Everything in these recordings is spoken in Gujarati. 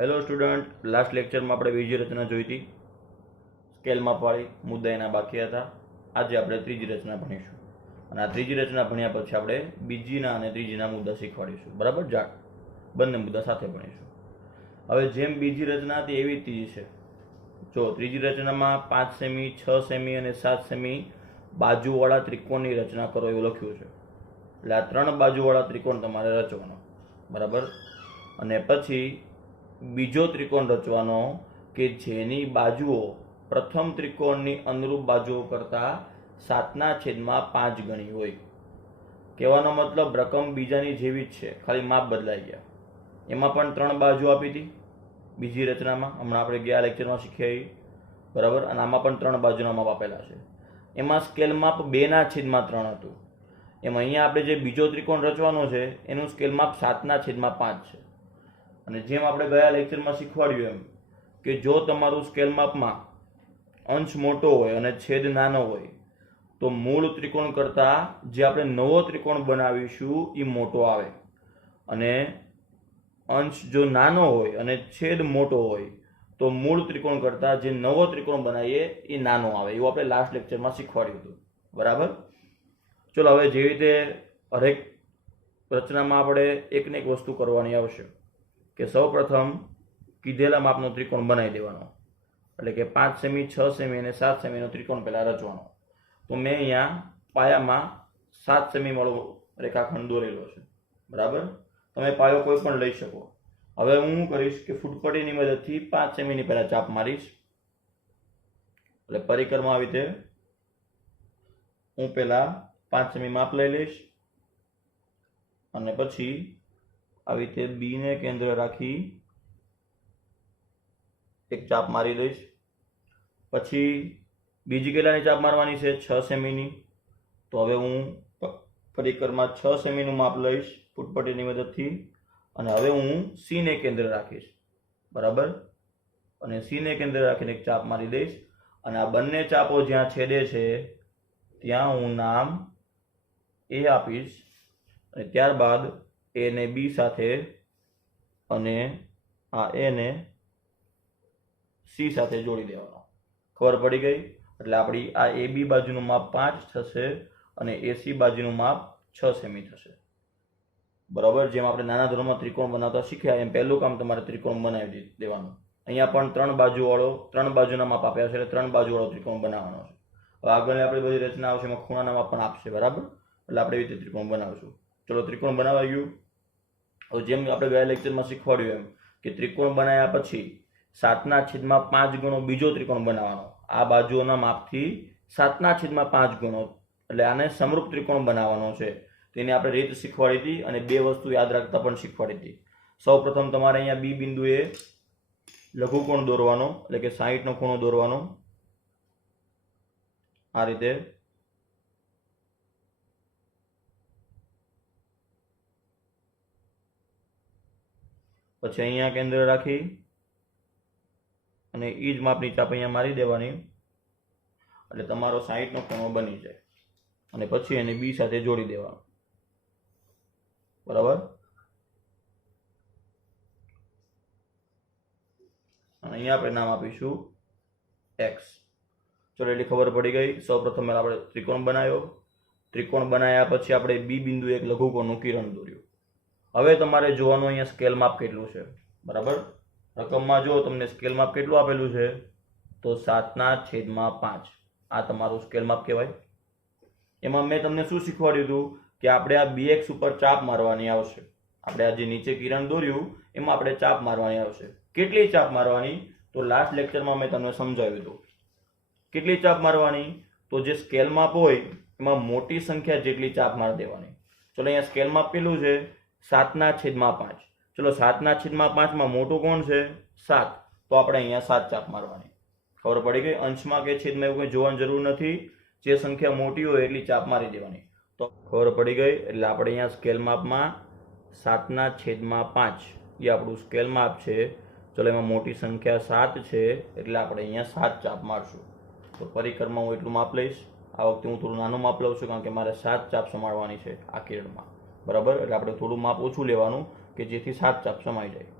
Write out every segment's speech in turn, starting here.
હેલો સ્ટુડન્ટ, લાસ્ટ લેક્ચરમાં આપણે બીજી રચના જોઈ હતી, સ્કેલ માપવાળી. મુદ્દા એના બાકી હતા. આજે આપણે ત્રીજી રચના ભણીશું અને આ ત્રીજી રચના ભણ્યા પછી આપણે બીજીના અને ત્રીજીના મુદ્દા શીખવાડીશું. બરાબર? બંને મુદ્દા સાથે ભણીશું. હવે જેમ બીજી રચના હતી એવી ત્રીજી છે. જો ત્રીજી રચનામાં 5 સેમી, 6 સેમી અને 7 સેમી બાજુવાળા ત્રિકોણની રચના કરો એવું લખ્યું છે. એટલે આ 3 બાજુવાળા ત્રિકોણ તમારે રચવાનો. બરાબર? અને પછી બીજો ત્રિકોણ રચવાનો કે જેની બાજુઓ પ્રથમ ત્રિકોણની અનુરૂપ બાજુઓ કરતાં 7/5 ગણી હોય. કહેવાનો મતલબ રકમ બીજાની જેવી જ છે, ખાલી માપ બદલાઈ ગયા. એમાં પણ 3 બાજુ આપી હતી બીજી રચનામાં, હમણાં આપણે ગયા લેક્ચરમાં શીખ્યા. બરાબર? અને આમાં પણ 3 બાજુના માપ આપેલા છે. એમાં સ્કેલ માપ 2/3 હતું. એમાં અહીંયા આપણે જે બીજો ત્રિકોણ રચવાનો છે એનું સ્કેલ માપ 7/5 છે. અને જેમ આપણે ગયા લેક્ચરમાં શીખવાડ્યું એમ કે જો તમારું સ્કેલ માપમાં અંશ મોટો હોય અને છેદ નાનો હોય તો મૂળ ત્રિકોણ કરતાં જે આપણે નવો ત્રિકોણ બનાવીશું એ મોટો આવે, અને અંશ જો નાનો હોય અને છેદ મોટો હોય તો મૂળ ત્રિકોણ કરતાં જે નવો ત્રિકોણ બનાવીએ એ નાનો આવે. એવું આપણે લાસ્ટ લેક્ચરમાં શીખવાડ્યું હતું. બરાબર? ચલો, હવે જેવી રીતે હરેક રચનામાં આપણે એકને એક વસ્તુ કરવાની આવશે કે સૌ પ્રથમ કીધેલા માપનો ત્રિકોણ બનાવી દેવાનો. એટલે કે 5 સેમી, 6 સેમી અને 7 સેમીનો ત્રિકોણ પહેલા રચવાનો. તો મેં અહીંયા પાયામાં 7 સેમી વાળો રેખાખંડ દોરેલો છે. બરાબર? તમે પાયો કોઈ પણ લઈ શકો. હવે હું શું કરીશ કે ફૂટપટ્ટીની મદદથી 5 સેમીની પહેલા ચાપ મારીશ. એટલે પરિકરમાં આવી રીતે હું પહેલા 5 સેમી માપ લઈ લઈશ અને પછી આવી રીતે બી ને કેન્દ્ર રાખી એક ચાપ મારી લઈશ. પછી બીજી કેટલાની ચાપ મારવાની છે? 6 સેમીની. તો હવે હું પરિકરમાં 6 સેમીનું માપ લઈશ ફૂટપટ્ટીની મદદથી અને હવે હું સી ને કેન્દ્ર રાખીશ. બરાબર? અને સી ને કેન્દ્ર રાખીને એક ચાપ મારી દઈશ અને આ બંને ચાપો જ્યાં છેદે છે ત્યાં હું નામ એ આપીશ અને ત્યારબાદ એ ને બી સાથે અને આ એ ને સી સાથે જોડી દેવાનો. ખબર પડી ગઈ? એટલે આપણી આ એ બી બાજુનું માપ 5 થશે અને એસી બાજુનું માપ 6 સેમી થશે. બરાબર? જેમ આપણે નાના ધોરણમાં ત્રિકોણ બનાવતા શીખ્યા એમ પહેલું કામ તમારે ત્રિકોણ બનાવી દેવાનું. અહીંયા પણ 3 બાજુના માપ આપ્યા છે એટલે 3 બાજુવાળો ત્રિકોણ બનાવવાનો છે. હવે આગળ આપણી બધી રચના આવશે એમાં ખૂણાના માપ પણ આપશે. બરાબર? એટલે આપણે એવી રીતે ત્રિકોણ બનાવશું. ચલો, ત્રિકોણ બનાવાઈ ગયું. હવે જેમ આપણે ગયા લેક્ચરમાં શીખવાડ્યું એમ કે ત્રિકોણ બનાવ્યા પછી 7/5 ગણો બીજો ત્રિકોણ બનાવવાનો. આ બાજુઓના માપથી 7/5 ગણો, એટલે આને સમરૂપ ત્રિકોણ બનાવવાનો છે. તેની આપણે રીત શીખવાડી હતી અને 2 વસ્તુ યાદ રાખતા પણ શીખવાડી હતી. સૌ પ્રથમ તમારે અહીંયા બી બિંદુએ લઘુકોણ દોરવાનો, એટલે કે 60નો ખૂણો દોરવાનો. આ રીતે. પછી અહીંયા કેન્દ્ર રાખી અને એ જ માપની ચાપ અહીંયા મારી દેવાની એટલે તમારો 60નો ખૂણો બની જાય. અને પછી એને બી સાથે જોડી દેવાનો. બરાબર? અને અહીંયા આપણે નામ આપીશું એક્સ. ચલો, એટલી ખબર પડી ગઈ. સૌપ્રથમ આપણે ત્રિકોણ બનાવ્યો. ત્રિકોણ બનાવ્યા પછી આપણે બી બિંદુ એક લઘુકોણનું કિરણ દોર્યું. હવે તમારે જોવાનું અહીંયા સ્કેલ માપ કેટલું છે. બરાબર? રકમમાં જો તમને સ્કેલ માપ કેટલું આપેલું છે તો 7/5. આ તમારું સ્કેલ માપ કહેવાય. એમાં મેં તમને શું શીખવાડ્યું હતું કે આપણે આ બીએક્સ ઉપર ચાપ મારવાની આવશે. આપણે આ જે નીચે કિરણ દોર્યું એમાં આપણે ચાપ મારવાની આવશે. કેટલી ચાપ મારવાની? તો લાસ્ટ લેક્ચરમાં મેં તમને સમજાવ્યું હતું. કેટલી ચાપ મારવાની? તો જે સ્કેલ માપ હોય એમાં મોટી સંખ્યા જેટલી ચાપ મારી દેવાની. ચલો, અહીંયા સ્કેલ માપ કેટલું છે? 7/5. ચલો, 7/5માં મોટું કોણ છે? 7. તો આપણે અહીંયા 7 ચાપ મારવાની. ખબર પડી ગઈ? અંશમાં કે છેદમાં એવું કંઈ જોવાની જરૂર નથી. જે સંખ્યા મોટી હોય એટલી ચાપ મારી દેવાની. તો ખબર પડી ગઈ? એટલે આપણે અહીંયા સ્કેલ માપમાં 7/5 એ આપણું સ્કેલ માપ છે. ચલો, એમાં મોટી સંખ્યા 7 છે એટલે આપણે અહીંયા 7 ચાપ મારશું. તો પરિકરમાં હું એટલું માપ લઈશ. આ વખતે હું થોડું નાનું માપ લઉં છું કારણ કે મારે 7 ચાપ સમારવાની છે આ કિરણમાં. બરાબર? એટલે આપણે થોડું માપ ઓછું લેવાનું કે જેથી 7 ચાપ સમાઈ જાય.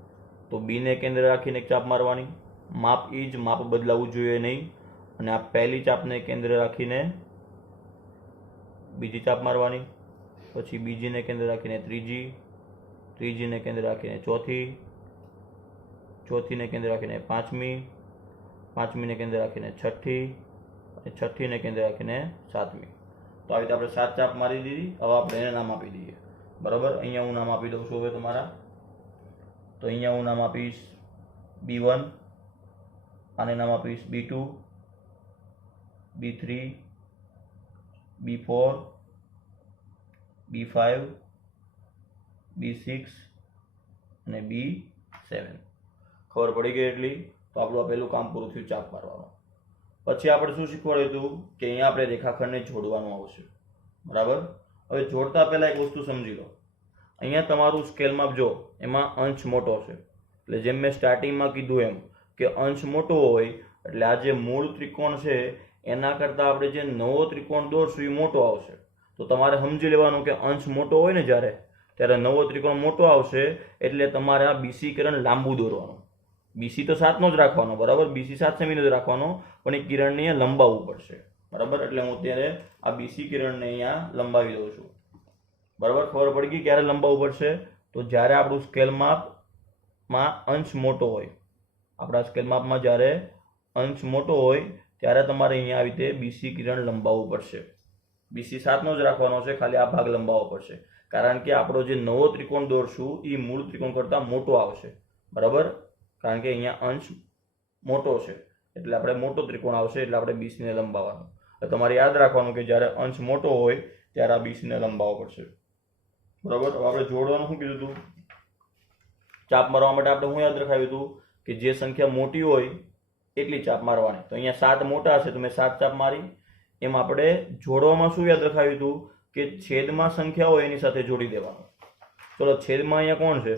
તો બી ને કેન્દ્ર રાખીને એક ચાપ મારવાની, માપ ઈ જ, માપ બદલાવવું જોઈએ નહીં, અને આ પહેલી ચાપને કેન્દ્ર રાખીને બીજી ચાપ મારવાની, પછી બીજીને કેન્દ્ર રાખીને ત્રીજી, ત્રીજીને કેન્દ્ર રાખીને ચોથી, ચોથીને કેન્દ્ર રાખીને પાંચમી, પાંચમીને કેન્દ્ર રાખીને છઠ્ઠી, અને છઠ્ઠીને કેન્દ્ર રાખીને સાતમી. તો આવી રીતે આપણે 7 ચાપ મારી દીધી. હવે આપણે એને નામ આપી દઈએ. બરાબર, અહીંયા હું નામ આપી દઉં છું હવે તમારા. તો અહીંયા હું નામ આપીશ B1, આને નામ આપીશ B2, B3, B4, B5, B6 અને B7. ખબર પડી ગઈ એટલી? તો આપણું આ પહેલું કામ પૂરું થયું ચાપ મારવાનું. પછી આપણે શું શીખવાડ્યું હતું કે અહીંયા આપણે રેખાખંડને જોડવાનું આવશે. બરાબર, હવે જોડતા પહેલા એક વસ્તુ સમજી લો. અહીંયા તમારું સ્કેલ માપ જો, એમાં અંશ મોટો છે, એટલે જેમ મેં સ્ટાર્ટિંગમાં કીધું એમ કે અંશ મોટો હોય એટલે આ જે મૂળ ત્રિકોણ છે એના કરતાં આપણે જે નવો ત્રિકોણ દોરશું એ મોટો આવશે. તો તમારે સમજી લેવાનું કે અંશ મોટો હોય ને જ્યારે, ત્યારે નવો ત્રિકોણ મોટો આવશે, એટલે તમારે આ બીસી કિરણ લાંબુ દોરવાનું. બીસી તો 7નો જ રાખવાનો, બરાબર, બીસી 7 સેમીનો જ રાખવાનો, પણ એ કિરણને અહીંયા લંબાવવું પડશે. બરાબર, એટલે હું અત્યારે આ બીસી કિરણને અહીંયા લંબાવી દઉં છું. બરાબર, ખબર પડી ગઈ ક્યારે લંબાવવું પડશે? તો જ્યારે આપણું સ્કેલ માપમાં અંશ મોટો હોય, આપણા સ્કેલ માપમાં જ્યારે અંશ મોટો હોય ત્યારે તમારે અહીંયા આવી રીતે બીસી કિરણ લંબાવવું પડશે. બીસી 7નો જ રાખવાનો છે, ખાલી આ ભાગ લંબાવવો પડશે, કારણ કે આપણો જે નવો ત્રિકોણ દોરશું એ મૂળ ત્રિકોણ કરતાં મોટો આવશે. બરાબર, કારણ કે અહીંયા અંશ મોટો છે એટલે આપણે મોટો ત્રિકોણ આવશે, એટલે આપણે બીસીને લંબાવવાનું. તમારે યાદ રાખવાનું કે જ્યારે અંશ મોટો હોય ત્યારે આ બીસીને લંબાવવો પડશે. બરાબર, આપણે જોડવાનું શું કીધું હતું? ચાપ મારવા માટે આપણે શું યાદ રખાવ્યું હતું કે જે સંખ્યા મોટી હોય એટલી ચાપ મારવાની. તો અહીંયા 7 મોટા હશે તો મેં 7 ચાપ મારી. એમ આપણે જોડવામાં શું યાદ રખાવ્યું હતું કે છેદમાં સંખ્યા હોય એની સાથે જોડી દેવાનું. ચલો, છેદમાં અહીંયા કોણ છે?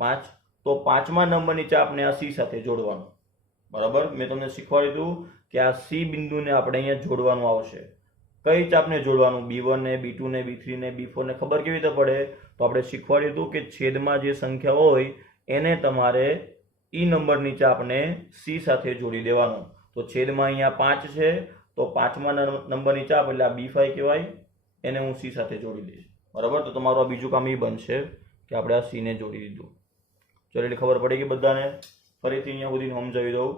5. તો 5મા નંબરની ચાપને આ સી સાથે જોડવાનું. બરાબર, મેં તમને શીખવાડ્યું હતું કે આ સી બિંદુને આપણે અહીંયા જોડવાનું આવશે. કઈ ચાપને જોડવાનું? B1 ને, B2 ને, B3 ને, B4 ને. ખબર કેવી રીતે પડે? તો આપણે શીખવાડ્યું હતું કે છેદમાં જે સંખ્યા હોય એને તમારે ઈ નંબરની ચાપને સી સાથે જોડી દેવાનું. તો છેદમાં અહીંયા 5 છે, તો 5મા નંબરની ચાપ એટલે આ B5 કહેવાય, એને હું સી સાથે જોડી દઈશ. બરાબર, તો તમારું આ બીજું કામ એ બનશે કે આપણે આ સી ને જોડી દીધું. ચલો, એટલે ખબર પડી ગઈ બધાને? ફરીથી અહીંયા સુધી સમજાવી દઉં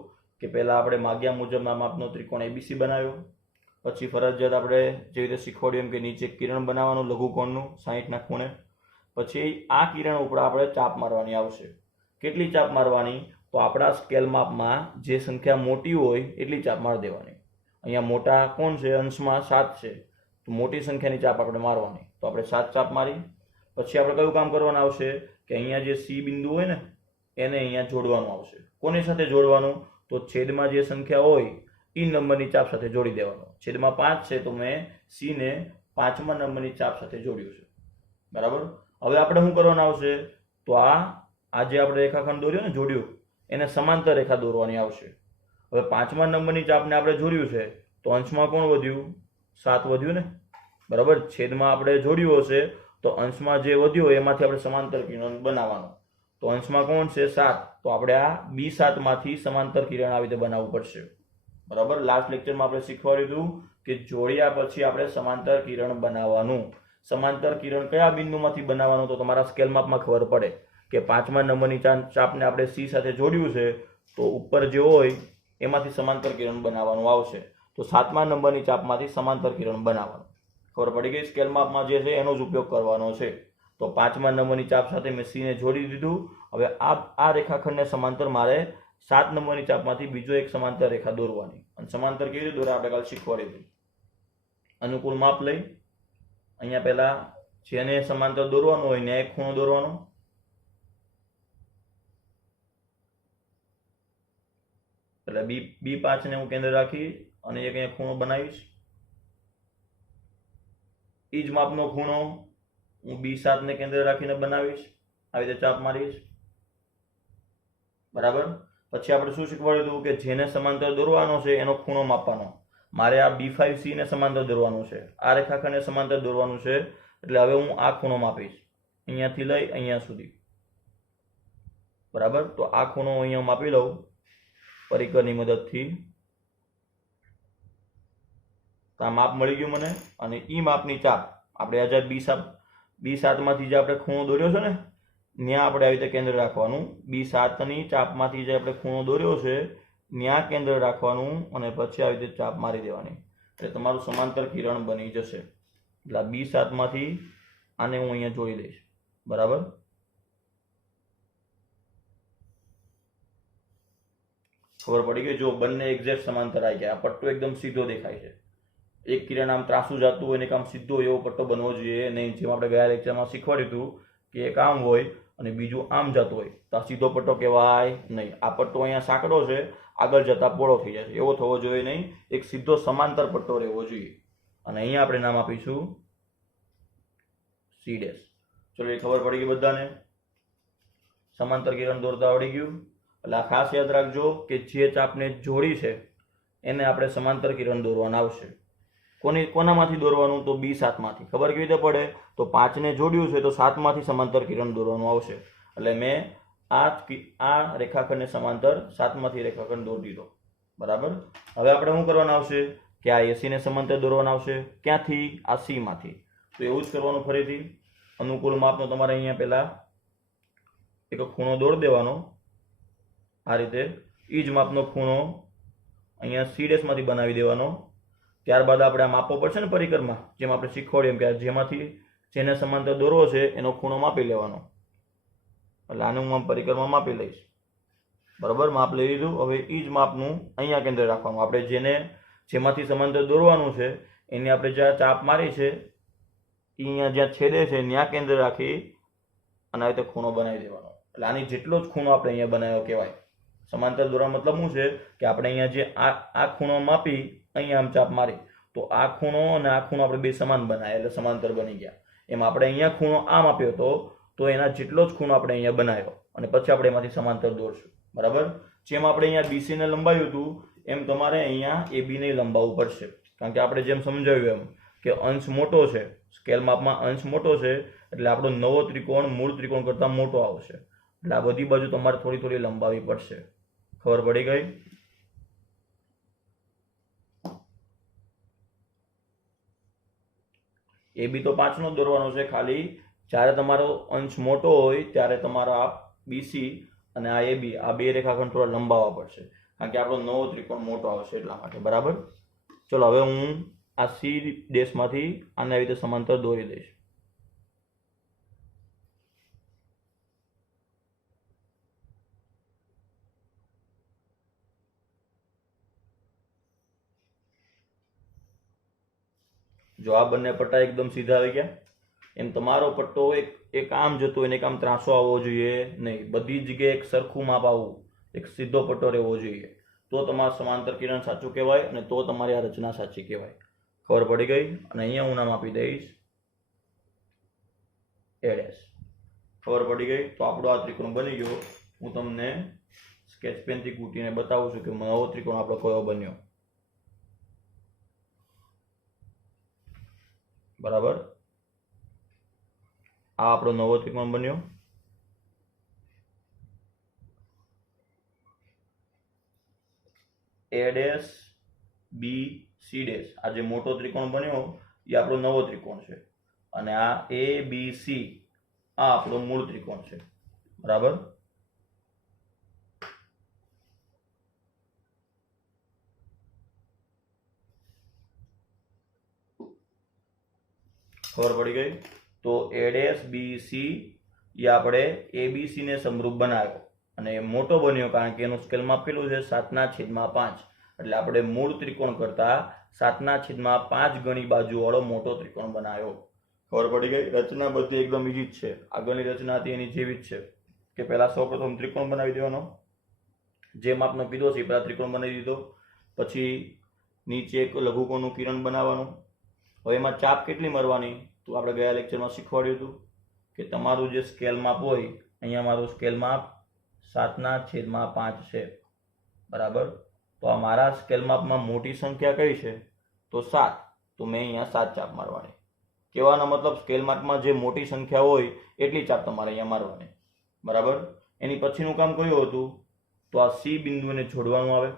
કે પહેલાં આપણે માગ્યા મુજબના માપનો ત્રિકોણ ABC બનાવ્યો. પછી ફરજિયાત આપણે જેવી રીતે શીખવાડ્યું એમ કે નીચે કિરણ બનાવવાનું લઘુકોણનું 60ના ખૂણે. પછી આ કિરણ ઉપર આપણે ચાપ મારવાની આવશે. કેટલી ચાપ મારવાની? તો આપણા સ્કેલ માપમાં જે સંખ્યા મોટી હોય એટલી ચાપ મારી દેવાની. અહીંયા મોટા કોણ છે? અંશમાં 7 છે, તો મોટી સંખ્યાની ચાપ આપણે મારવાની. તો આપણે 7 ચાપ મારી. પછી આપણે કયું કામ કરવાનું આવશે કે અહીંયા જે સી બિંદુ હોય ને એને અહીંયા જોડવાનું આવશે. કોની સાથે જોડવાનું? તો છેદમાં જે સંખ્યા હોય એ નંબરની ચાપ સાથે જોડી દેવાનો. છેદમાં 5 છે તો મેં સી ને 5મા નંબરની ચાપ સાથે જોડ્યું છે. બરાબર, હવે આપણે શું કરવાનું આવશે? તો આ જે આપણે રેખાખંડ દોર્યો ને, જોડ્યું, એને સમાંતર રેખા દોરવાની આવશે. હવે 5મા નંબરની ચાપને આપણે જોડ્યું છે તો અંશમાં કોણ વધ્યું? 7 વધ્યું ને. બરાબર, છેદમાં આપણે જોડ્યું હશે તો અંશમાં જે વધ્યું હોય એમાંથી આપણે સમાંતર કિરણ બનાવવાનું. તો અંશમાં કોણ છે? 7. તો આપણે આ B7 માંથી સમાંતર કિરણ આવી રીતે બનાવવું પડશે. બરાબર, લાસ્ટ લેક્ચરમાં આપણે શીખવાડ્યું હતું કે જોડ્યા પછી આપણે સમાંતર કિરણ બનાવવાનું. સમાંતર કિરણ કયા બિંદુમાંથી બનાવવાનું? તો તમારા સ્કેલ માપમાં ખબર પડે કે 5મા નંબરની ચાપને આપણે સી સાથે જોડ્યું છે તો ઉપર જે હોય એમાંથી સમાંતર કિરણ બનાવવાનું આવશે. તો 7મા નંબરની ચાપમાંથી સમાંતર કિરણ બનાવવાનું. ખબર પડી ગઈ? સ્કેલ માપમાં જે છે એનો જ ઉપયોગ કરવાનો છે. તો 5મા નંબરની ચાપ સાથે મેં સી ને જોડી દીધું. હવે આ રેખાખંડને સમાંતર મારે 7 નંબરની ચાપમાંથી બીજો એક સમાંતર રેખા દોરવાની. અને સમાંતર કેવી રીતે દોરે આપણે કાલ શીખવાડી દીધું. અનુકૂળ માપ લઈ અહીંયા પહેલા જેને સમાંતર દોરવાનું હોય ને એક ખૂણો દોરવાનો. એટલે B5 ને હું કેન્દ્ર રાખી અને એક અહીંયા ખૂણો બનાવીશ. એ જ માપનો ખૂણો હું B7 ને કેન્દ્ર રાખીને બનાવીશ. આવી રીતે ચાપ મારીશ. બરાબર, પછી આપણે શું શીખવાડ્યું હતું કે જેને સમાંતર દોરવાનો છે એનો ખૂણો માપવાનો. મારે આ B5C ને સમાંતર દોરવાનું છે, આ રેખાખંડને સમાંતર દોરવાનું છે, એટલે હવે હું આ ખૂણો માપીશ અહીંયાથી લઈ અહીંયા સુધી. બરાબર. તો આ ખૂણો અહીંયા માપી લઉં પરિકરની મદદથી. તો આ માપ મળી ગયું મને. અને ઈ માપની ચાપ આપણે આ જે B7માંથી જે આપણે ખૂણો દોર્યો છે ને ત્યાં આપણે આવી રીતે કેન્દ્ર રાખવાનું. B7ની ચાપમાંથી જે આપણે ખૂણો દોર્યો છે ત્યાં કેન્દ્ર રાખવાનું અને પછી આવી રીતે ચાપ મારી દેવાની એટલે તમારું સમાંતર કિરણ બની જશે. એટલે B7માંથી આને હું અહીંયા જોડી દઈશ. બરાબર. ખબર પડી ગઈ? જો બંને એક્ઝેક્ટ સમાંતર આવી ગયા. આ પટ્ટો એકદમ સીધો દેખાય છે. એક કિરણ આમ ત્રાસું જતું હોય ને એક આમ સીધો એવો પટ્ટો બનવો જોઈએ નહીં. જેમ આપણે ગયા લેક્ચરમાં શીખવાડ્યું હતું કે એક આમ હોય અને બીજું આમ જતું હોય તો આ સીધો પટ્ટો કહેવાય નહીં. આ પટ્ટો અહીંયા સાંકડો છે, આગળ જતા પોળો થઈ જશે. એવો થવો જોઈએ નહીં. એક સીધો સમાંતર પટ્ટો રહેવો જોઈએ. અને અહીંયા આપણે નામ આપીશું C'. ચલો, એ ખબર પડી ગઈ બધાને? સમાંતર કિરણ દોરતા આવડી ગયું. એટલે આ ખાસ યાદ રાખજો કે જે ચાપને જોડી છે એને આપણે સમાંતર કિરણ દોરવાના આવશે. કોનામાંથી દોરવાનું? તો B7માંથી. ખબર કેવી રીતે પડે? તો 5ને જોડ્યું છે તો 7માંથી સમાંતર કિરણ દોરવાનું આવશે. એટલે મેં આ રેખાખંડને સમાંતર 7માંથી રેખાખંડ દોરી દીધો. બરાબર. હવે આપણે શું કરવાનું આવશે કે આ AC ને સમાંતર દોરવાના આવશે. ક્યાંથી? આ C માંથી. તો એવું જ કરવાનું ફરીથી. અનુકૂળ માપનો તમારે અહીંયા પહેલા એક ખૂણો દોરી દેવાનો આ રીતે. એ જ માપનો ખૂણો અહીંયા C' માંથી બનાવી દેવાનો. ત્યારબાદ આપણે આ માપવો પડશે ને પરિકરમાં, જેમ આપણે શીખવાડ્યું કે જેમાંથી જેને સમાંતર દોરવો છે એનો ખૂણો માપી લેવાનો. એટલે આને હું પરિકરમાં માપી લઈશ. બરાબર. માપ લઈ લીધું. હવે એ જ માપનું અહીંયા કેન્દ્ર રાખવાનું. આપણે જેમાંથી સમાંતર દોરવાનું છે એની આપણે જ્યાં ચાપ મારી છે એ અહીંયા જ્યાં છેદે છે ત્યાં કેન્દ્ર રાખી અને આવી રીતે ખૂણો બનાવી દેવાનો. એટલે આની જેટલો જ ખૂણો આપણે અહીંયા બનાવ્યો કહેવાય. સમાંતર દોરવા મતલબ શું છે કે આપણે અહીંયા જે આ ખૂણો માપી અહીંયા આમ ચાપ મારી તો આ ખૂણો અને આ ખૂણો આપણે બે સમાન બનાવ્યા એટલે સમાંતર બની ગયા. એમ આપણે અહીંયા ખૂણો આમ આપ્યો હતો તો એના જેટલો જ ખૂણો આપણે અહીંયા બનાવ્યો અને પછી આપણે એમાંથી સમાંતર દોરશું. બરાબર. જેમ આપણે અહીંયા BC ને લંબાવ્યું હતું એમ તમારે અહીંયા AB ને લંબાવવું પડશે. કારણ કે આપણે જેમ સમજાવ્યું એમ કે અંશ મોટો છે, સ્કેલ માપમાં અંશ મોટો છે એટલે આપણો નવો ત્રિકોણ મૂળ ત્રિકોણ કરતાં મોટો આવશે. એટલે આ બધી બાજુ તમારે થોડી થોડી લંબાવવી પડશે. ખબર પડી ગઈ? AB તો 5નો દોરવાનો છે. ખાલી જ્યારે તમારો અંશ મોટો હોય ત્યારે તમારો આ BC અને આ AB આ બે રેખાખંડ થોડા લંબાવવા પડશે. કારણ કે આપણો નવો ત્રિકોણ મોટો આવશે એટલા માટે. બરાબર. ચલો, હવે હું આ C' માંથી આને આવી રીતે સમાંતર દોરી દઈશ. જો આ બંને પટ્ટા એકદમ સીધા આવી ગયા. એમ તમારો પટ્ટો એક આમ જતો હોય ને એક આમ ત્રાસો આવવો જોઈએ નહીં. બધી જગ્યાએ એક સરખું માપ આવવું, એક સીધો પટ્ટો રહેવો જોઈએ. તો તમારું સમાંતર કિરણ સાચું કહેવાય અને તો તમારી આ રચના સાચી કહેવાય. ખબર પડી ગઈ? અને અહીંયા હું નામ આપી દઈશ A'. ખબર પડી ગઈ? તો આપણો આ ત્રિકોણ બની ગયો. હું તમને સ્કેચ પેનથી કૂટીને બતાવું છું કે નવો ત્રિકોણ આપણો કયો બન્યો. બરાબર. આ આપણો નવો ત્રિકોણ બન્યો. A', B, C'. આ જે મોટો ત્રિકોણ બન્યો એ આપણો નવો ત્રિકોણ છે અને આ ABC આ આપણો મૂળ ત્રિકોણ છે. બરાબર. ખબર પડી ગઈ? તો A', B, C એ આપણે ABC ને સમરૂપ બનાવ્યો અને મોટો બન્યો કારણ કે એનું સ્કેલ માપેલું છે 7/5. એટલે આપણે મૂળ ત્રિકોણ કરતા 7/5 ગણી બાજુ વાળો મોટો ત્રિકોણ બનાવ્યો. ખબર પડી ગઈ? રચના બધી એકદમ ઈજી જ છે. આગળની રચના હતી એની જેવી જ છે કે પહેલા સૌપ્રથમ ત્રિકોણ બનાવી દેવાનો. જે માપનો કીધો છે પહેલા ત્રિકોણ બનાવી દીધો. પછી નીચે એક લઘુકોણનું કિરણ બનાવવાનું. હવે એમાં ચાપ કેટલી મારવાની? તો આપણે ગયા લેક્ચરમાં શીખવાડ્યું હતું કે તમારું જે સ્કેલ માપ હોય અહીંયા મારું સ્કેલ માપ 7/5 છે. બરાબર. તો આ મારા સ્કેલ માપમાં મોટી સંખ્યા કઈ છે? તો 7. તો મેં અહીંયા 7 ચાપ મારવાની. કહેવાનો મતલબ સ્કેલ માપમાં જે મોટી સંખ્યા હોય એટલી ચાપ તમારે અહીંયા મારવાની. બરાબર. એની પછીનું કામ કયું હતું? તો આ સી બિંદુને જોડવાનું આવે.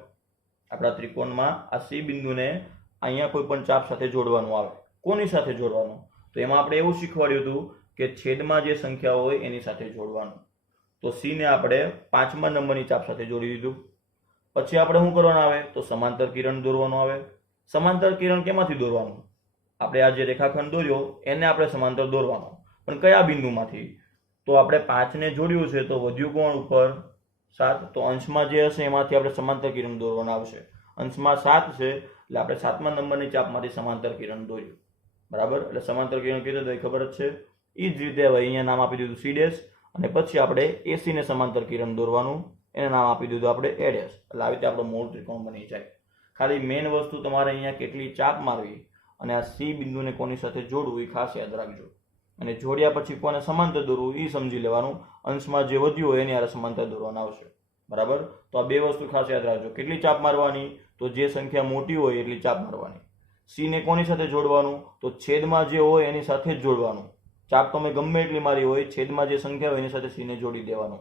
આપણા ત્રિકોણમાં આ સી બિંદુને અહીંયા કોઈ પણ ચાપ સાથે જોડવાનું આવે. કોની સાથે જોડવાનું? તો એમાં આપણે એવું શીખવાડ્યું હતું કે છેદમાં જે સંખ્યા હોય એની સાથે જોડવાનું. તો સી ને આપણે 5મા નંબરની ચાપ સાથે જોડી દીધું. પછી આપણે શું કરવાનું આવે? તો સમાંતર કિરણ દોરવાનું આવે. સમાંતર કિરણ કેમાંથી દોરવાનું? આપણે આ જે રેખાખંડ દોર્યો એને આપણે સમાંતર દોરવાનો, પણ કયા બિંદુમાંથી? તો આપણે 5ને જોડ્યું છે તો વધ્યું કોણ ઉપર? 7. તો અંશમાં જે હશે એમાંથી આપણે સમાંતર કિરણ દોરવાના આવશે. અંશમાં 7 છે એટલે આપણે 7મા નંબરની ચાપમાંથી સમાંતર કિરણ દોર્યું. બરાબર? એટલે સમાંતર કિરણ કીધું તો ખબર જ છે. એ જ રીતે હવે અહીંયા નામ આપી દીધું સી ડેશ, અને પછી આપણે એસી ને સમાંતર કિરણ દોરવાનું, એને નામ આપી દીધું આપણે એ ડેશ. એટલે આવી રીતે આપણો મૂળ ત્રિકોણ બની જાય. ખાલી મેઇન વસ્તુ તમારે અહીંયા કેટલી ચાપ મારવી અને આ સી બિંદુને કોની સાથે જોડવું એ ખાસ યાદ રાખજો. અને જોડ્યા પછી કોને સમાંતર દોરવું એ સમજી લેવાનું. અંશમાં જે વધ્યું હોય એની હારે સમાંતર દોરવાના આવશે. બરાબર? તો આ બે વસ્તુ ખાસ યાદ રાખજો. કેટલી ચાપ મારવાની? તો જે સંખ્યા મોટી હોય એટલી ચાપ મારવાની. સી ને કોની સાથે જોડવાનું? તો છેદમાં જે હોય એની સાથે જ જોડવાનું. ચાપ તમે ગમે એટલી મારી હોય, છેદમાં જે સંખ્યા હોય એની સાથે સી ને જોડી દેવાનું.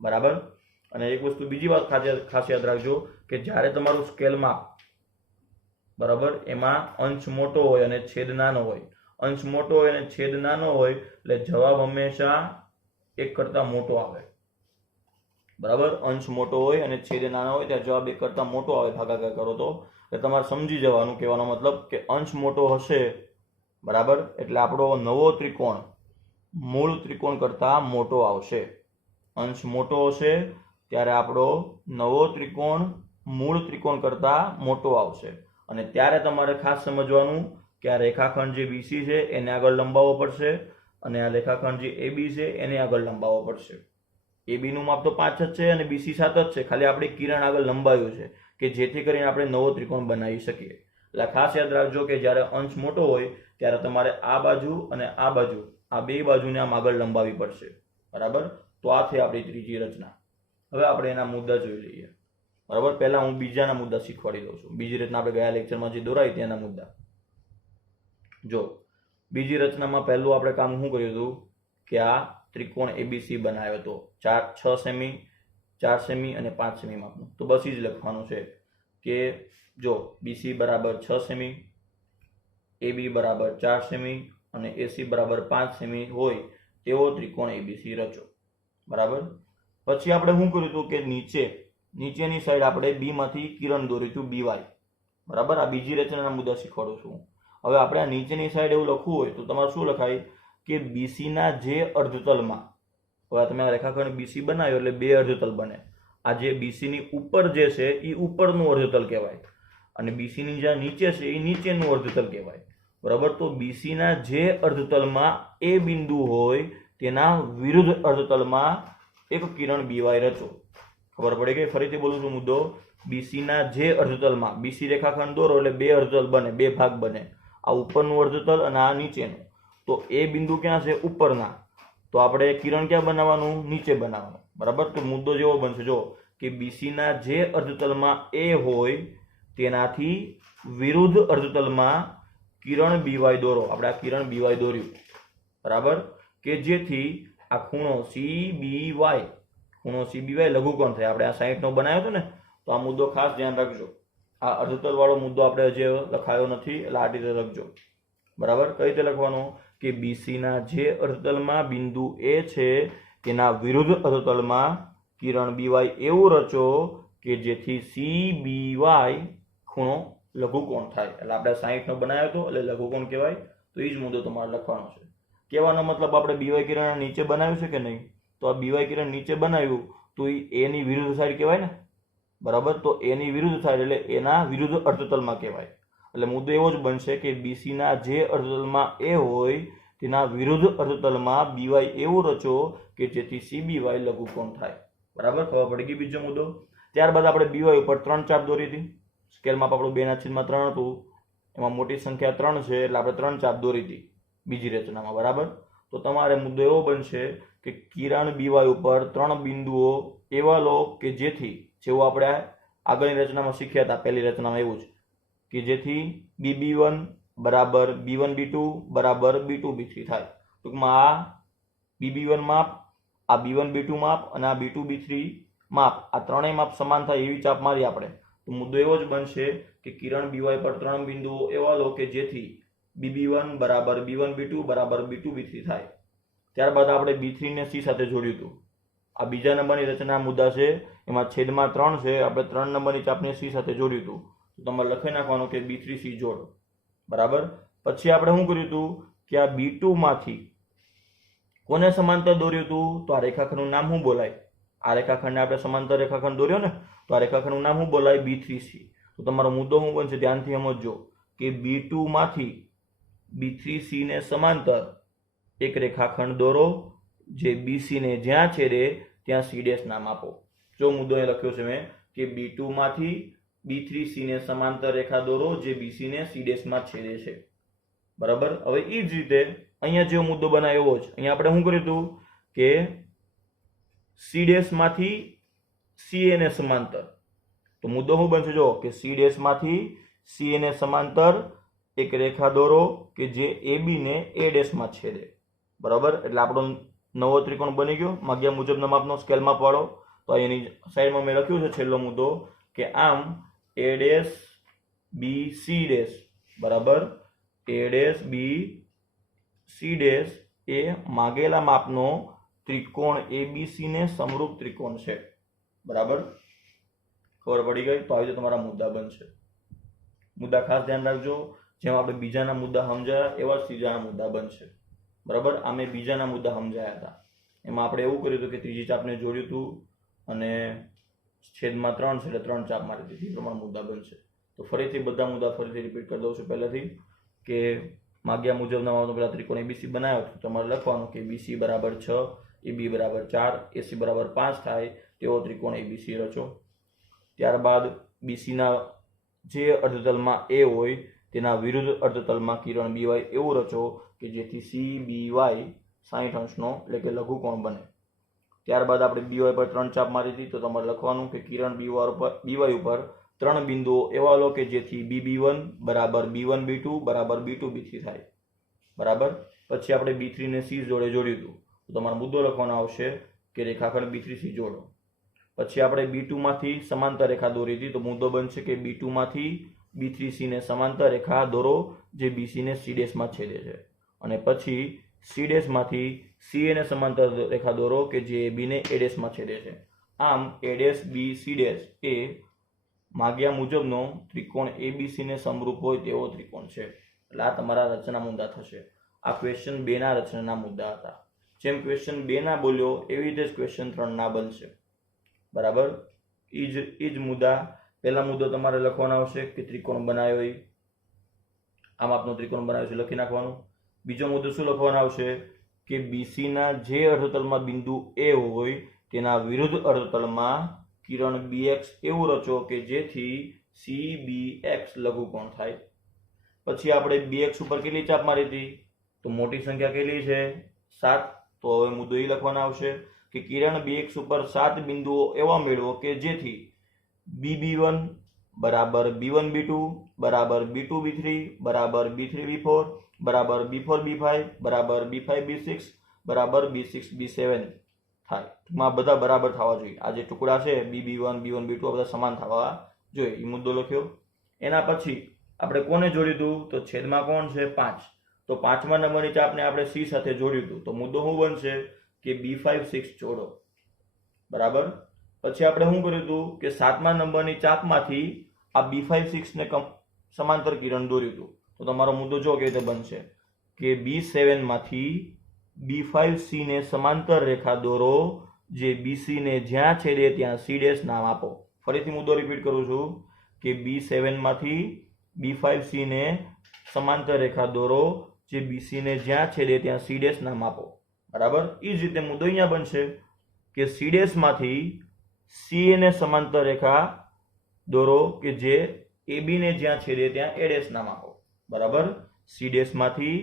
બરાબર? અને એક વસ્તુ બીજી વાત ખાસ યાદ રાખજો કે જ્યારે તમારું સ્કેલ માપ, બરાબર, એમાં અંશ મોટો હોય અને છેદ નાનો હોય. અંશ મોટો હોય અને છેદ નાનો હોય એટલે જવાબ હંમેશા 1 કરતા મોટો આવે. બરાબર? અંશ મોટો હોય અને છેદ નાનો હોય ત્યારે જવાબ 1 કરતા મોટો આવે ભાગાકાર કરો તો. એટલે તમારે સમજી જવાનું, કહેવાનો મતલબ કે અંશ મોટો હશે, બરાબર, એટલે આપણો નવો ત્રિકોણ મૂળ ત્રિકોણ કરતા મોટો આવશે. અંશ મોટો હશે ત્યારે આપણો નવો ત્રિકોણ મૂળ ત્રિકોણ કરતા મોટો આવશે. અને ત્યારે તમારે ખાસ સમજવાનું કે આ રેખાખંડ જે બીસી છે એને આગળ લંબાવવો પડશે, અને આ રેખાખંડ જે એબી છે એને આગળ લંબાવવો પડશે. એબી નું માપ તો 5 જ છે અને બીસી 7 જ છે, ખાલી આપણે કિરણ આગળ લંબાવ્યું છે કે જેથી કરીને આપણે નવો ત્રિકોણ બનાવી શકીએ. એટલે ખાસ યાદ રાખજો કે જ્યારે અંશ મોટો હોય ત્યારે તમારે આ બાજુ અને આ બાજુ, આ બે બાજુને આમ આગળ લંબાવવી પડશે. બરાબર? તો આ થઈ આપણી ત્રીજી રચના. હવે આપણે એના મુદ્દા જોઈ લઈએ. બરાબર? પહેલા હું બીજાના મુદ્દા શીખવાડી દઉં છું. બીજી રચના આપણે ગયા લેક્ચરમાં જે દોરાવી તેના મુદ્દા. જો બીજી રચનામાં પહેલું આપણે કામ શું કર્યું હતું કે આ ત્રિકોણ એબીસી બનાવ્યો હતો. 6 સેમી, 4 સેમી અને 5 સેમી માપનું. તો બસ એ જ લખવાનું છે કે જો બીસી બરાબર 6 સેમી, એબી બરાબર 4 સેમી અને એસી બરાબર 5 સેમી હોય તેવો ત્રિકોણ એબીસી રચો. બરાબર? પછી આપણે શું કર્યું હતું કે નીચેની સાઈડ આપણે બી માંથી કિરણ દોર્યું હતું, બીવાય. બરાબર? આ બીજી રચનાના મુદ્દા શીખવાડું છું. હવે આપણે આ નીચેની સાઈડ એવું લખવું હોય તો તમારે શું લખાય કે બીસી ના જે અર્ધતલમાં, હવે તમે આ રેખાખંડ બીસી બનાવ્યો એટલે બે અર્ધતલ બને. આ જે બીસી ની ઉપર જે છે એ ઉપરનું અર્ધતલ કહેવાય, અને બીસી ની જ્યાં નીચે છે એ નીચેનું અર્ધતલ કહેવાય. બરાબર? તો બીસી ના જે અર્ધતલમાં એ બિંદુ હોય તેના વિરુદ્ધ અર્ધતલમાં એક કિરણ બીવાય રચો. ખબર પડી ગઈ? ફરીથી બોલું છું મુદ્દો. બીસી ના જે અર્ધતલમાં, બીસી રેખાખંડ દોરો એટલે બે અર્ધતલ બને, બે ભાગ બને. આ ઉપરનું અર્ધતલ અને આ નીચેનું. તો એ બિંદુ ક્યાં છે? ઉપરના. તો આપણે કિરણ ક્યાં બનાવવાનું? નીચે બનાવવાનું. બરાબર? તો મુદ્દો જેવો બનશે જો કે બીસી ના જે અર્ધતલમાં એ હોય તેનાથી વિરુદ્ધ અર્ધતલમાં કિરણ બીવાય દોરો. આપણે આ કિરણ બીવાય દોર્યું. બરાબર? કે જેથી આ ખૂણો CBY, ખૂણો CBY લઘુકોણ થાય. આપણે આ 60 નો બનાવ્યો હતો ને, તો આ મુદ્દો ખાસ ધ્યાન રાખજો. આ અર્ધતલ વાળો મુદ્દો આપણે હજી લખાયો નથી એટલે આ રીતે લખજો. બરાબર? કઈ રીતે લખવાનો કે બીસી ના જે અર્ધતલમાં બિંદુ એ છે તેના વિરુદ્ધ અર્ધતલમાં કિરણ બીવાય એવું રચો કે જેથી CBY ખૂણો લઘુકોણ થાય. એટલે આપણે 60 નો બનાવ્યો હતો એટલે લઘુકોણ કહેવાય. તો એ જ મુદ્દો તમારે લખવાનો છે. કહેવાનો મતલબ આપણે બીવાય કિરણ નીચે બનાવ્યું છે કે નહીં? તો આ બીવાય કિરણ નીચે બનાવ્યું તો એ એની વિરુદ્ધ સાઈડ કહેવાય ને. બરાબર? તો એની વિરુદ્ધ સાઈડ એટલે એના વિરુદ્ધ અર્ધતલમાં કહેવાય. એટલે મુદ્દો એવો જ બનશે કે બીસી ના જે અર્ધતલમાં એ હોય તેના વિરુદ્ધ અર્ધતલમાં બીવાય એવું રચો કે જેથી CBY લઘુકોણ થાય. બરાબર? ખબર પડી ગઈ બીજો મુદ્દો. ત્યારબાદ આપણે બીવાય ઉપર 3 ચાપ દોરી હતી. સ્કેલ માપ આપણું 2/3 હતું, એમાં મોટી સંખ્યા 3 છે એટલે આપણે 3 ચાપ દોરી હતી બીજી રચનામાં. બરાબર? તો તમારે મુદ્દો એવો બનશે કે કિરણ બીવાય ઉપર 3 બિંદુઓ એવા લો કે જેથી, જેવું આપણે આગળની રચનામાં શીખ્યા હતા, પહેલી રચનામાં એવું જ, કે જેથી BB1 બરાબર B1 B2 બરાબર B2 B3 થાય. ટૂંકમાં આ BB1 માપ, આ B1 B2 માપ અને આ B2 B3 માપ, આ ત્રણેય માપ સમાન થાય એવી ચાપ મારી આપણે, તો મુદ્દો એવો જ બનશે કે કિરણ BY પર ત્રણ બિંદુઓ એવા લો કે જેથી BB1 બરાબર B1 B2 બરાબર B2 B3 થાય. ત્યારબાદ આપણે B3 ને C સાથે જોડ્યું હતું. આ બીજા નંબરની રચના મુદ્દા છે, એમાં છેદમાં 3 છે, આપણે 3 નંબરની ચાપને C સાથે જોડ્યું હતું, તો તમારે લખી નાખવાનું કે B3C જોડ. બરાબર. પછી આપણે શું કર્યું હતું કે આ B2 માંથી કોને સમાંતર દોર્યું હતું, તો આ રેખાખંડનું નામ શું બોલાય? આ રેખાખંડને આપણે સમાંતર રેખાખંડ દોર્યો ને, તો આ રેખાખંડનું નામ શું બોલાય? B3C. તો તમારો મુદ્દો શું બનશે? ધ્યાનથી સમજજો કે B2 માંથી B3C ને સમાંતર એક રેખાખંડ દોરો, જે BC ને જ્યાં છેદે ત્યાં C' નામ આપો. જો મુદ્દો એ લખ્યો છે મેં કે B2 માંથી B3C ને સમાંતર રેખા દોરો, જે BC ને C' માં છેદે છે. બરાબર. હવે એ જ રીતે અહીંયા જે મુદ્દો બનાવ્યો એવો જ અહીંયા આપણે શું કર્યું હતું કે C' માંથી CA ને સમાંતર, તો મુદ્દો શું બનશે? જો કે C' માંથી CA ને સમાંતર એક રેખા દોરો કે જે AB ને A' માં છેદે. બરાબર. એટલે આપણો નવો ત્રિકોણ બની ગયો માગ્યા મુજબના માપનો, સ્કેલ માપ વાળો. તો એની સાઈડમાં મેં લખ્યું છે છેલ્લો મુદ્દો કે આમ A' B C' બરાબર, A' B C' એ માગેલા માપનો ત્રિકોણ ABC ને સમરૂપ ત્રિકોણ છે. બરાબર. ખબર પડી ગઈ? તો આવી રીતે તમારા મુદ્દા બનશે. મુદ્દા ખાસ ધ્યાન રાખજો, જેમ આપણે બીજાના મુદ્દા સમજાયા એવા જ ત્રીજાના મુદ્દા બનશે. બરાબર. આ મેં બીજાના મુદ્દા સમજાયા હતા, એમાં આપણે એવું કર્યું હતું કે ત્રીજી ચાપને જોડ્યું હતું અને છેદમાં 3 છે એટલે 3 ચાપ મારી દીધી, એ પ્રમાણે મુદ્દા બનશે. તો ફરીથી બધા મુદ્દા ફરીથી રિપીટ કરી દઉં છું પહેલાથી કે માગ્યા મુજબના માપનો પેલા ત્રિકોણ ABC બનાવ્યો તો તમારે લખવાનું કે BC બરાબર 6, AB બરાબર 4, AC બરાબર 5 થાય તેવો ત્રિકોણ ABC રચો. ત્યારબાદ BC ના જે અર્ધતલમાં A હોય તેના વિરુદ્ધ અર્ધતલમાં કિરણ BY એવું રચો કે જેથી CBY 60 અંશનો એટલે કે લઘુકોણ બને. ત્યારબાદ આપણે BY પર 3 ચાપ મારી હતી, તો તમારે લખવાનું કે કિરણ BY ઉપર 3 બિંદુઓ એવા લો કે જેથી BB1 બરાબર B1 B2 બરાબર B2 B3 થાય. બરાબર. પછી આપણે B3 ને C જોડે જોડ્યું હતું, તો તમારો મુદ્દો લખવાનો આવશે કે રેખાખંડ B3C જોડો. પછી આપણે B2 માંથી સમાંતર રેખા દોરી હતી, તો મુદ્દો બનશે કે B2 માંથી B3C ને સમાંતર રેખા દોરો, જે BC ને C' માં છેદે છે. અને પછી C' માંથી CA ને સમાંતર રેખા દોરો કે જે AB ને A' માં છેદે છે. આમ A' B C' એ માગ્યા મુજબનો ત્રિકોણ ABC ને સમરૂપ હોય તેવો ત્રિકોણ છે. એટલે આ તમારા રચના મુદ્દા થશે. આ ક્વેશ્ચન 2 ના રચનાના મુદ્દા હતા. જેમ ક્વેશ્ચન 2 ના બોલ્યો એવી રીતે જ ક્વેશ્ચન 3 ના બનશે. બરાબર. એ જ મુદ્દા. પહેલા મુદ્દો તમારે લખવાનો આવશે કે ત્રિકોણ બનાવ્યો, આ માપનો ત્રિકોણ બનાવ્યો છે લખી નાખવાનું. બીજો મુદ્દો શું લખવાનો આવશે કે BC ના જે અર્ધતલમાં બિંદુ A હોય તેના વિરુદ્ધ અર્ધતલમાં કિરણ BX એવું રચો કે જેથી CBX લઘુકોણ થાય. પછી આપણે BX ઉપર કેટલી ચાપ મારી હતી, તો મોટી સંખ્યા કેટલી છે? 7. તો હવે મુદ્દો એ લખવાનો આવશે કે કિરણ BX ઉપર 7 બિંદુઓ એવા મેળવો કે જેથી BB1 બરાબર B1 B2 બરાબર B2 B3 બરાબર B3 B4 બરાબર B4 B5 બરાબર B5 B6 બરાબર B6 B7 થાય. ટૂંકમાં બધા બરાબર થવા જોઈએ. આ જે ટુકડા છે BB1 B1 B2 આ બધા સમાન થવા જોઈએ, એ મુદ્દો લખ્યો. એના પછી આપણે કોને જોડ્યું હતું, તો છેદમાં કોણ છે? 5. તો 5મા નંબરની ચાપને આપણે C સાથે જોડ્યું હતું, તો મુદ્દો શું બનશે કે B5 6 જોડો. બરાબર. પછી આપણે શું કર્યું હતું કે 7મા નંબરની ચાપમાંથી આ B5 6 ને સમાંતર કિરણ દોર્યું હતું, તો તમારો મુદ્દો જો કેવી રીતે બનશે કે B7 માંથી B5C ને સમાંતર રેખા દોરો, જે BC ને જ્યાં છેદે ત્યાં C' નામ આપો. ફરીથી મુદ્દો રિપીટ કરું છું કે B7 માંથી B5C ને સમાંતર રેખા દોરો, જે BC ને જ્યાં છેદે ત્યાં C' નામ આપો. બરાબર. એ જ રીતે મુદ્દો અહીંયા બનશે કે C' માંથી CA ને સમાંતર રેખા દોરો કે જે AB ને જ્યાં છેદે ત્યાં A' નામ આપો. બરાબર. C' માંથી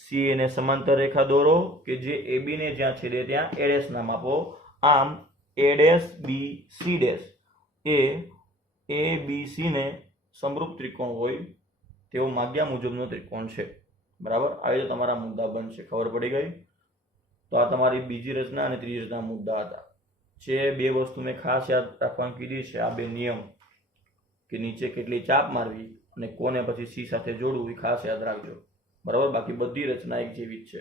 CA ને સમાંતર રેખા દોરો કે જે AB ને જ્યાં છેદે ત્યાં A' નામ આપો. આમ A' B C' A ABC ને સમરૂપ ત્રિકોણ હોય તેવો માગ્યા મુજબનો ત્રિકોણ છે. બરાબર. આવી રીતે તમારા મુદ્દા બનશે. ખબર પડી ગઈ? તો આ તમારી બીજી રચના અને ત્રીજી રચના મુદ્દા હતા. જે બે વસ્તુ મેં ખાસ યાદ રાખવાની કીધી છે, આ બે નિયમ કે નીચે કેટલી ચાપ મારવી અને કોને પછી સી સાથે જોડવું એ ખાસ યાદ રાખજો. બરાબર, બાકી બધી રચના એક જેવી જ છે.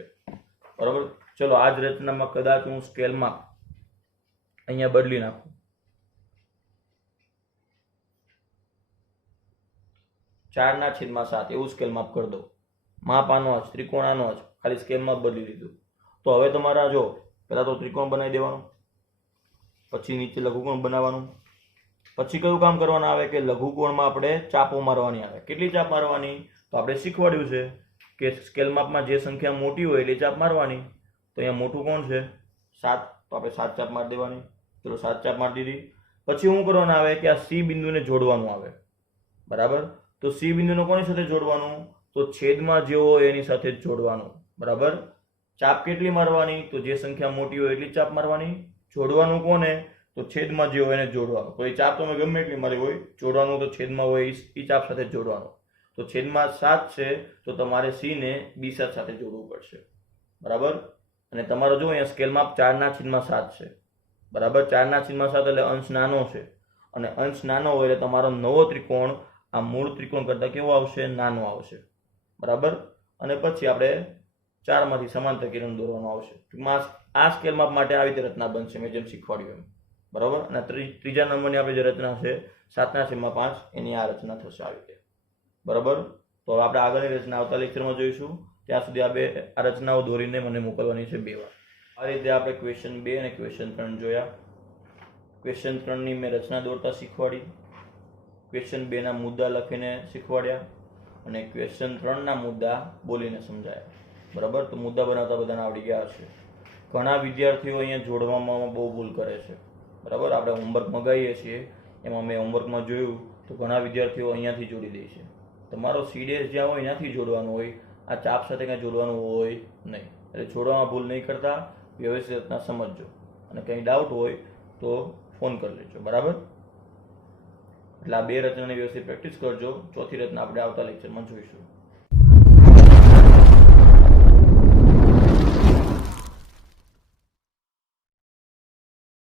બરાબર, ચલો આ જ રચનામાં કદાચ હું સ્કેલમાં અહીંયા બદલી નાખું, 4/7 એવું સ્કેલ માપ કરી દો. માપ આનો જ, ત્રિકોણ આનો જ, ખાલી સ્કેલ માપ બદલી દીધું. તો હવે તમારા જો પહેલા તો ત્રિકોણ બનાવી દેવાનું, પછી નીચે લઘુકોણ બનાવવાનું, પછી કયું કામ કરવાનું આવે કે લઘુકોણમાં આપણે ચાપો મારવાની આવે. કેટલી ચાપ મારવાની? તો આપણે શીખવાડ્યું છે કે સ્કેલ માપમાં જે સંખ્યા મોટી હોય એટલી ચાપ મારવાની. તો અહીંયા મોટું કોણ છે? 7, તો આપણે 7 ચાપ મારી દેવાની. ચલો 7 ચાપ મારી દીધી. પછી શું કરવાનું આવે કે આ સી બિંદુને જોડવાનું આવે. બરાબર, તો સી બિંદુને કોની સાથે જોડવાનું? તો છેદમાં જે હોય એની સાથે જ જોડવાનું. બરાબર, ચાપ કેટલી મારવાની? તો જે સંખ્યા મોટી હોય એટલી ચાપ મારવાની. જોડવાનું કોને? તો છેદમાં જે હોય એને જોડવાનું. તો એ ચાપ તમે ગમે એટલી મારી હોય, જોડવાનું તો છેદમાં હોય એ ચાપ સાથે જ જોડવાનું. તો છેદમાં 7 છે તો તમારે સી ને બી સાથે જોડવું પડશે. બરાબર, અને તમારો જો અહીંયા સ્કેલ માપ 4/7 છે. બરાબર, 4/7 એટલે અંશ નાનો છે, અને અંશ નાનો હોય એટલે તમારો નવો ત્રિકોણ આ મૂળ ત્રિકોણ કરતા કેવો આવશે? નાનો આવશે. બરાબર, અને પછી આપણે 4માંથી સમાંતર કિરણ દોરવાનું આવશે. ટૂંકમાં આ સ્કેલ માપ માટે આવી રીતે રચના બનશે મેં જેમ શીખવાડ્યું એમ. બરાબર, અને ત્રીજા નંબરની આપણી જે રચના છે 7/5 એની આ રચના થશે આવી રીતે. બરાબર, તો હવે આપણે આગળની રચના આવતા લેક્ચરમાં જોઈશું. ત્યાં સુધી આ રચનાઓ દોરીને મને મોકલવાની છે 2 વાર. આ રીતે આપણે ક્વેશ્ચન 2 અને ક્વેશ્ચન 3 જોયા. ક્વેશ્ચન 3ની મેં રચના દોરતા શીખવાડી, ક્વેશ્ચન 2ના મુદ્દા લખીને શીખવાડ્યા, અને ક્વેશ્ચન 3ના મુદ્દા બોલીને સમજાયા. બરાબર, તો મુદ્દા બનાવતા બધાને આવડી ગયા હશે. ઘણા વિદ્યાર્થીઓ અહીંયા જોડવામાં બહુ ભૂલ કરે છે. બરાબર, આપણે હોમવર્ક મગાવીએ છીએ એમાં મેં હોમવર્કમાં જોયું તો ઘણા વિદ્યાર્થીઓ અહીંયાથી જોડી દે છે. તમારો સીડેસ જ્યાં હોય ત્યાંથી જોડવાનું હોય, આ ચાપ સાથે કંઈ જોડવાનું હોય નહીં. એટલે જોડવામાં ભૂલ નહીં કરતા, વ્યવસ્થિત રીતના સમજજો, અને કંઈ ડાઉટ હોય તો ફોન કરી લેજો. બરાબર, એટલે આ 2 રચનાની વ્યવસ્થિત પ્રેક્ટિસ કરજો. ચોથી રચના આપણે આવતા લેક્ચરમાં જોઈશું.